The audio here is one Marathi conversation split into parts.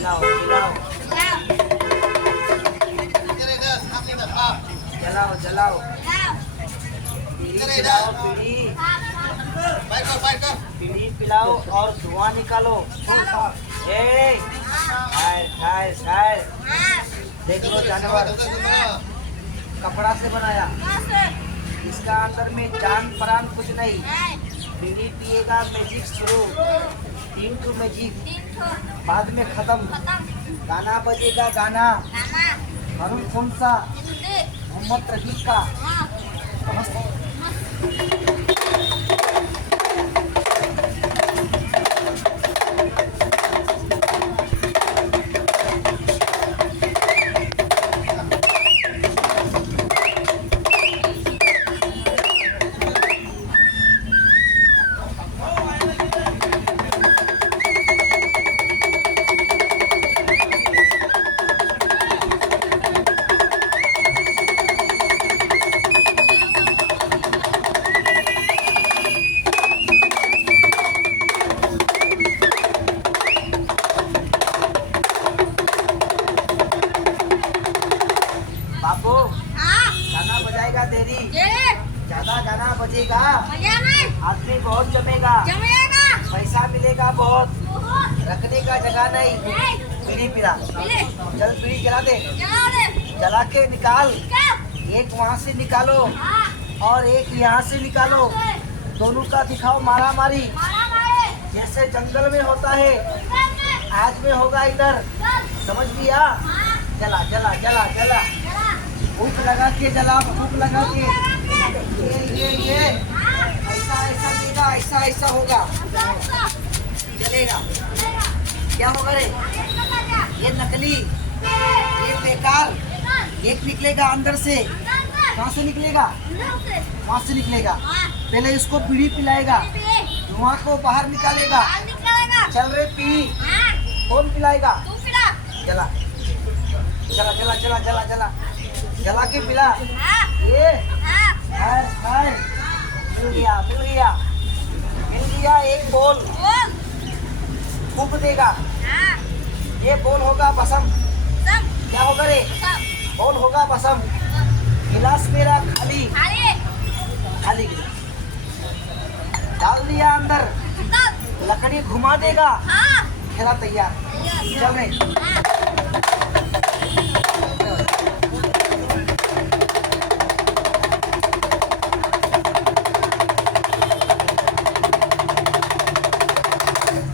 पिलाओ पिलाओ जलाओ जलाओ बीड़ी पिलाओ बीड़ी बीड़ी पिलाओ और धुआं निकालो। ए फायर फायर देख लो जानवर कपड़ा से बनाया, इसका अंदर में जान प्राण कुछ नहीं। बीड़ी पिएगा मैजिक शुरू, 3 टू मैजिक बाद में खत्म। गाना बजेगा गाना अरुण कौन सा मोहम्मद रफीक का। बाबू गाना बजाएगा देरी, ज्यादा गाना बजेगा आदमी बहुत जमेगा, पैसा मिलेगा बहुत, रखने का जगह नहीं। बीड़ी पिला, चल बीड़ी जला दे, जला के निकाल। एक वहाँ से निकालो और एक यहाँ से निकालो, दोनों का दिखाओ मारा मारी जैसे जंगल में होता है, आज में होगा इधर, समझ लिया। जला जला जला जला भूख लगा के जला, भूख लगा के ये ऐसा ऐसा देगा, ऐसा ऐसा होगा, चलेगा। क्या होगा रे? ये नकली, ये बेकार। एक निकलेगा अंदर से, कहाँ से निकलेगा? वहाँ से निकलेगा। पहले इसको बीड़ी पिलाएगा, धुआं को बाहर निकालेगा। चल रे पी, कौन पिलाएगा? जला जला जला जला जला जला जला के पिला। ये मिल गया मिल गया मिल गया। एक बोल फूक देगा, ये बोल होगा भस्म। क्या होगा रे? बोल होगा भस्म। गिलास मेरा खाली खाली डाल दिया अंदर, लकड़ी घुमा देगा, खेला तैयार। चल रे।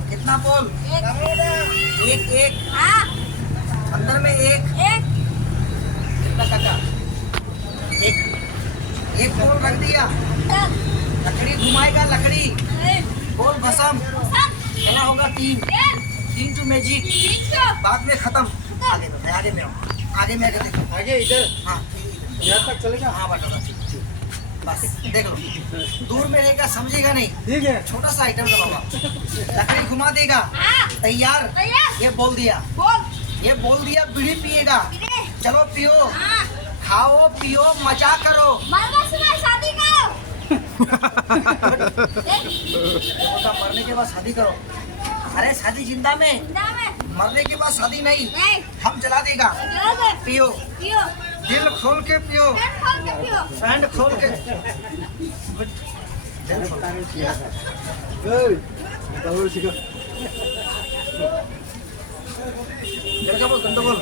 कितना बोल? एक एक अंदर में एक कितना काका? एक बोल रख दिया, लकड़ी घुमाएगा, लकड़ी बोल भस्म। खेला होगा 3 टू मैजिक, बाद में खत्म। आगे में आगे में आगे में आगे देखो, आगे इधर। हाँ यहाँ तक चलेगा। हाँ बता ठीक, बस देख लो। दूर में रहेगा, समझेगा नहीं। ठीक है, छोटा सा आइटम है बाबा। लकड़ी घुमा देगा, तैयार। ये बोल दिया, ये बोल दिया। बीड़ी पिएगा, चलो पियो, खाओ पियो, मजा करो। शादी करो। मरने के बाद शादी करो। अरे शादी जिंदा में, मरने के बाद शादी नहीं। हम जला देगा। पियो, दिल खोल के पियो, पैंट खोल के। लड़का बोल, गंदा बोल।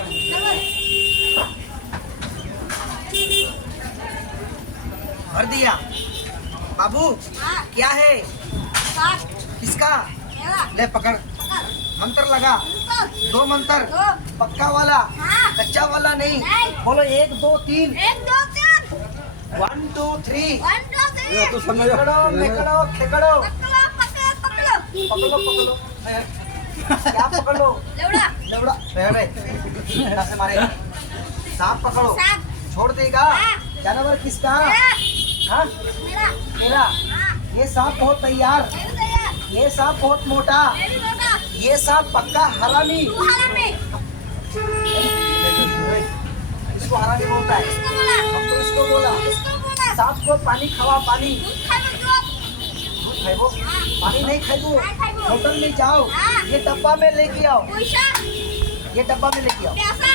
भर दिया बाबू। क्या है? किसका? ले पकड़। मंत्र लगा, 2 मंत्र। पक्का वाला, कच्चा वाला नहीं। बोलो 1 2 3। 1 2 3। पकड़ो मेकड़ो खेकड़ो। पकड़ो पकड़ो। क्या पकड़ो? लेवड़ा से मारे। सांप पकड़ो, छोड़ देगा। जानवर किसका? हाँ मेरा। ये सांप बहुत तैयार, ये सांप बहुत मोटा, ये सांप पक्का हरामी। इसको हरामी बोलता है, हम तो इसको बोला। सांप को पानी खवा, पानी खाइबो, पानी नहीं खाइबो। होटल में जाओ, ये डब्बा में लेके आओ। ये डब्बा में लेके आओ। पैसा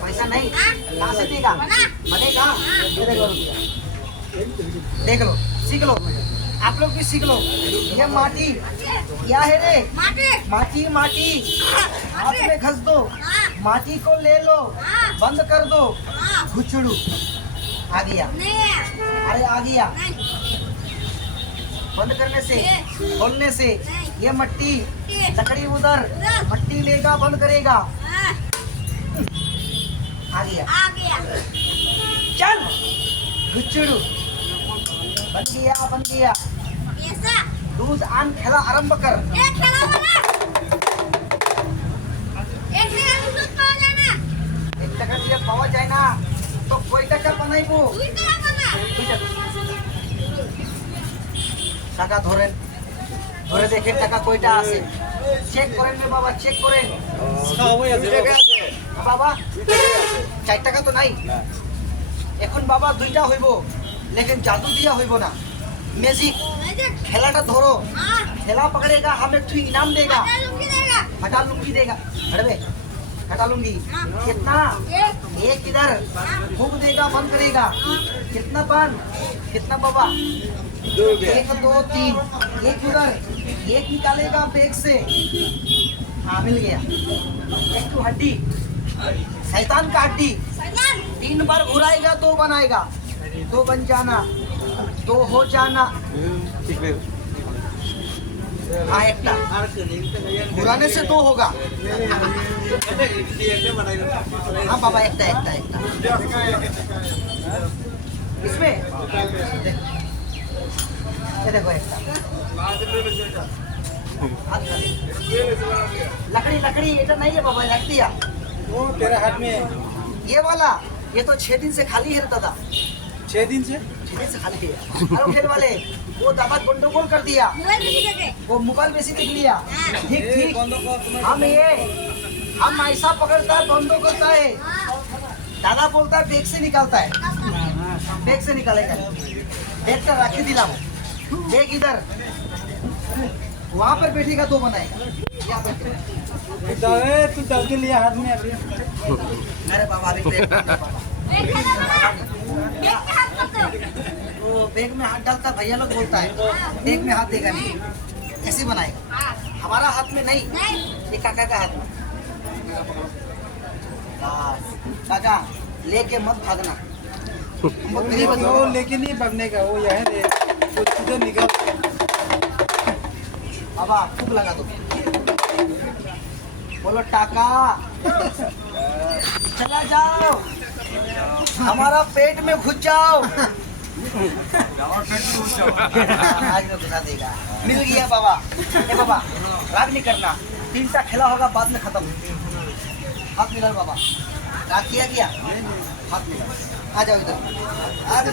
पैसा नहीं, हाँ? कहाँ से देगा? बनेगा? ये देखो रुपया, देख लो, सीख लो, आप लोग भी सीख लो। ये माटी क्या है रे? माटी माटी माटी हाथ में घस दो, हाँ माटी को ले लो, हाँ बंद कर दो, हाँ घुचड़ू आ गया। नहीं है अरे आ गया, नहीं बंद करने से, खोलने से। ये मट्टी, ये लकड़ी उधर, मट्टी लेगा, बंद करेगा, हाँ आ गया। आ गया चल घुचड़ू बन गया, बन गया। पैसा दूध आन खेला आरंभ कर। एक खेला वाला एक खेला दूध पाव जाना एक टका দিয়ে পাওয়া যায় না তো কয় টাকা বানাইবো? দুই টাকা বানা টাকা ধরেন, ধরে দেখেন টাকা কয়টা আছে, চেক করেন রে বাবা, চেক করেন বাবা। 4 টাকা তো নাই এখন বাবা, 2টা হইব, लेकिन जादू दिया হইব না, मैजिक। खेलाटा धरो, हाँ खेला पकड़ेगा हमें तो इनाम देगा, आटा लुंगी देगा हटा लूंगी देगा, हटवे हटा लूंगी। हाँ। कितना? एक इधर फूक देगा, बंद करेगा। कितना पान? कितना बाबा? 1 2 3, एक उधर, एक निकालेगा बैग से, हाँ मिल गया। एक तो हड्डी, शैतान का हड्डी, सजन 3 बार घुराएगा 2 बनाएगा, 2 बन जाना, 2 हो जाना। हाँ एक घुराने से 2 होगा। हाँ बाबा एक इसमें ये देखो एक लकड़ी लकड़ी ये तो नहीं है बाबा, रख दिया वो तेरे हाथ में है। ये वाला। ये तो 6 दिन से खाली है दादा, 6 दिन से 6 दिन से खाली है। अरे खेल वाले वो दामाद गंडगोल कर दिया, मोबाइल में देखे वो मोबाइल बेसी देख लिया। ठीक ए, ठीक, बंदों को तुम्हें- हम ऐसा पकड़ता है, बंदो करता है, दादा बोलता है बैग से निकालता है, बैग से निकालेगा। बैग का राखी दिला, बैग इधर, वहाँ पर बैठेगा 2 बनाएगा, यहाँ पर। तू जल्दी लिया हाथ में अभी। अरे बाबा अभी बैग एक खेला वाला एक हाथ पकड़ो तो बैग में हाथ डालता, भैया लोग बोलता है बैग में हाथ देगा नहीं, ऐसे बनाएगा। हाँ हमारा हाथ में नहीं, नहीं ये काका का हाथ में। बस काका लेके मत भागना, हम बहुत गरीब हैं। वो लेके नहीं भागने का, वो यह रे वो तुझे निकाल। बाबा फूक लगा दो, बोलो टाका चला जाओ, हमारा पेट में घुस जाओ। आज में घुसा देगा, मिल गया बाबा। ए बाबा राग नहीं करना, 3टा खेला होगा बाद में खत्म। हाथ मिला बाबा, राग किया गया, हाथ मिला, आ जाओ इधर। अरे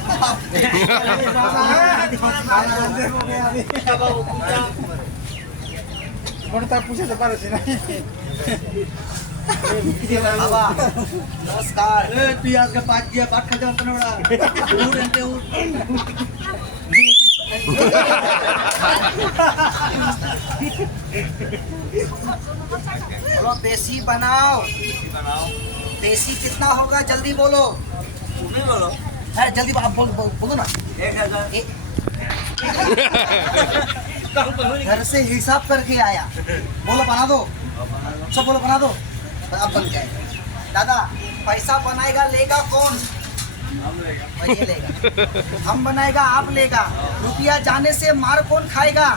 मोटा पूछे तो पारे से ना। बाबा नमस्कार। तू आज का 5 दिया 5 खा जाता ना बोलो देसी बनाओ, देसी कितना होगा जल्दी बोलो। अरे जल्दी आप बोलो ना। 1000 घर से हिसाब करके आया, बोलो बना दो, सब बोलो बना दो। अब बन गए दादा। पैसा बनाएगा लेगा कौन? ये लेगा, हम बनाएगा आप लेगा। रुपया जाने से मार कौन खाएगा?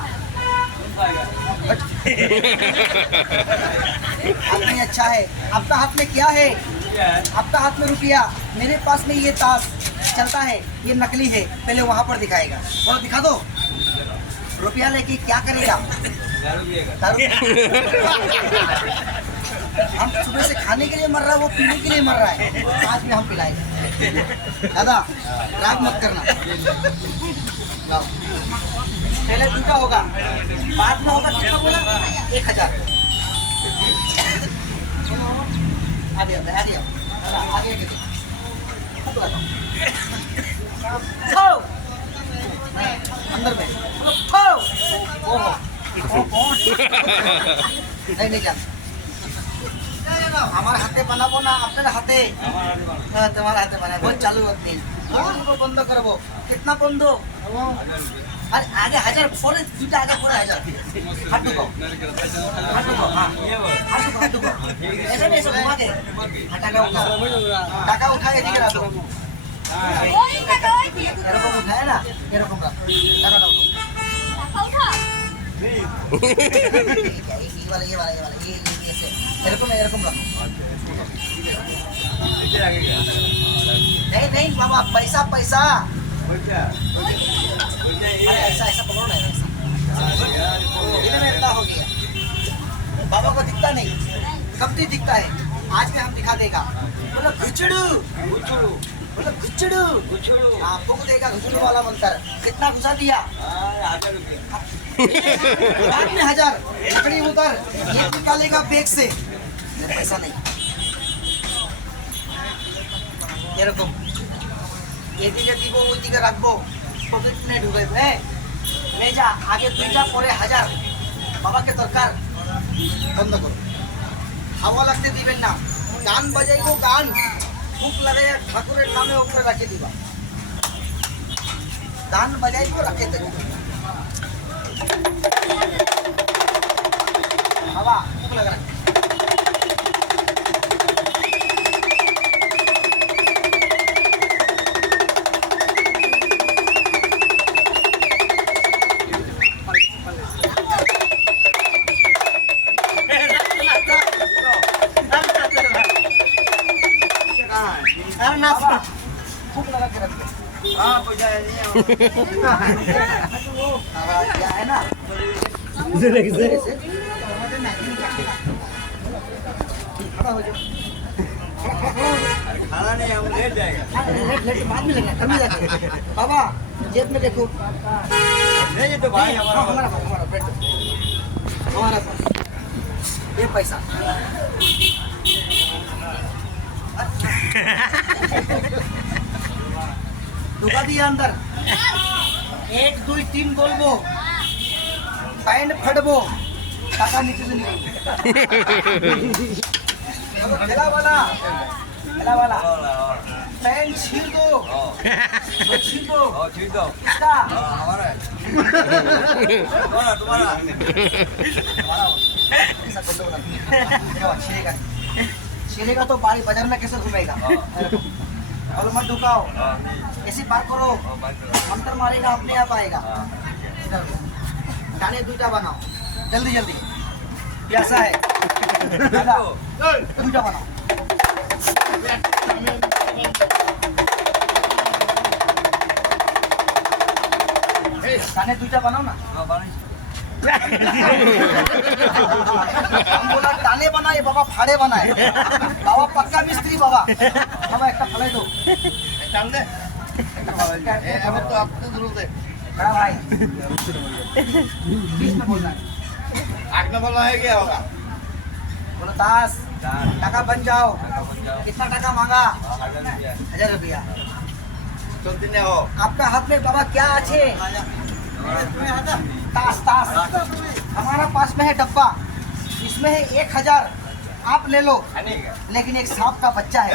हाथ में अच्छा है, आपका हाथ में क्या है? आपका हाथ में रुपया, मेरे पास में ये ताश चलता है, ये नकली है। पहले वहाँ पर दिखाएगा, बोलो दिखा दो। रुपया लेके क्या करेगा? दारू। हम सुबह से खाने के लिए मर रहा है, वो पीने के लिए मर रहा है। आज में हम पिलाएंगे। दादा राग मत करना। लाओ। पहले 2 होगा, बाद में होगा कितना बोला? 1000। आगे आओ, आगे आओ, आगे आगे। अंदर में ओहो कौन? नहीं जानता। हमारे हाथे बनाबो ना अपने हाथे तुम्हारे हाथे बनाए बहुत चालू होती है बंद करबो कितना बंदो अरे आगे 1000 परे दुटा आगे परे 1000 हाथ दुको हाँ हाथ दुको ऐसे में ऐसे घुमा के टाका उठा के दिख रहा तो এরকম উঠায় না এরকম রাখ টাকাটা উঠো এরকম এরকম রাখো नहीं नहीं बाबा पैसा पैसा अरे ऐसा ऐसा बोलो ना इधर इतना हो गया बाबा को दिखता नहीं कब भी दिखता है आज में हम दिखा देगा बोलो घुचड़ू बोलो घुचड़ू हाँ फूक देगा घुचड़ू वाला मंत्र कितना घुसा दिया 1000 में 1000 लकड़ी उधर ये निकालेगा बैग से मेरे पैसा नहीं এরকম এদিকে দিব ওইদিকে রাখবো পকেট में ঢুকাই নে যা আগে দুইটা পরে 1000 বাবাকে দরকার বন্ধ করো হাওয়া লাগতে দিবেন না গান বাজাইবো গান ফুক লাগাইয়া ঠাকুরের নামে উপরে রাখে দিবা গান বাজাইবো রাখে দেবো বাবা ফুক লাগা खूब लगा के रखते हाँ पैसा क्या है ना खाना नहीं हम लेट जाएगा लेट बाद में लेंगे कभी जाके बाबा जेब में देखो नहीं ये तो भाई हमारा पास ये पैसा ढुका दिया अंदर 1 2 3 बोलबो पैंट फटबो टाका नीचे से निकल खेला वाला पैंट छील दो छील दो किसका हमारा है तुम्हारा ऐसा बंद बना छीलेगा छीलेगा तो बारी बाजार में कैसे घूमेगा और मत ढुकाओ ऐसे बात करो मंत्र मारेगा अपने आप आएगा दाने दूटा बनाओ जल्दी जल्दी प्यासा है दूटा बनाओ दाने दूटा बनाओ ना हम बोला दाने बनाए बाबा फाड़े बनाए बाबा पक्का मिस्त्री बाबा बाबा एक फलाई दो डाल दे अब तो आपको जरूरत है बड़ा भाई बीच में बोल रहा है आग न बोलना है क्या होगा बोलो दास टाका बन जाओ कितना टाका मांगा 1000 रुपया चलती नहीं हो आपका हाथ में बाबा क्या अच्छे ताश ताश हमारा पास में है डब्बा इसमें है 1000 आप ले लो लेकिन एक सांप का बच्चा है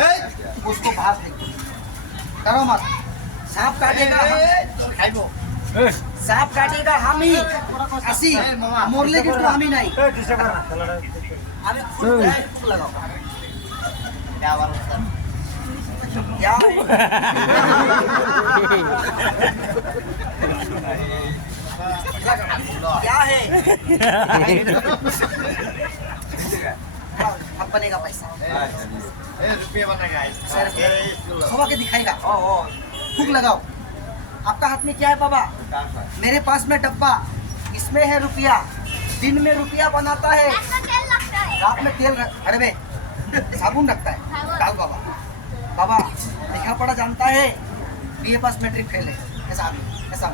उसको बाहर फेंक दो डरो मत सांप काटेगा सांप काटेगा हम ही ऐसी मोरले की तो हम ही नहीं हमें खुद लगाओ क्या क्या है अब बनेगा पैसा रुपये बनेगा सुबह के दिखाएगा फूक लगाओ आपका हाथ में क्या है बाबा मेरे पास में डब्बा इसमें है रुपया दिन में रुपया बनाता है रात में तेल हड़वे साबुन रखता है डाल बाबा बाबा लिखा पढ़ा जानता है बीए पास मैट्रिक फेल है ऐसा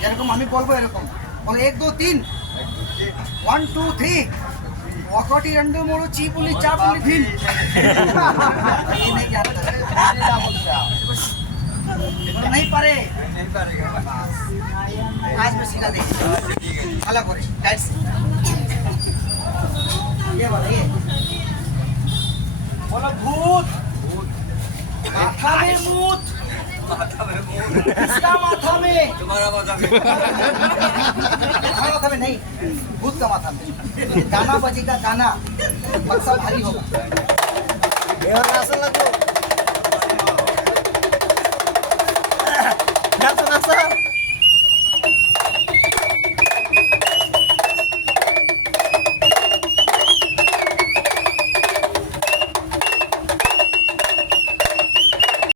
যেরকম আমি বলবো এরকম বল 1 2 3 1 2 3 ఒకటి రెండు మూడు చీపులి చాపులి ధిన్ ये नहीं जानता नहीं पारे आज में सीधा देख अलग हो रहे ये वाला ये बोलो भूत। माथा में मूत। किसका माथा में? तुम्हारा माथा में। तुम्हारा माथा में नहीं, भूत का माथा में। गाना बजेगा गाना, बक्सा भारी होगा। असं लागतो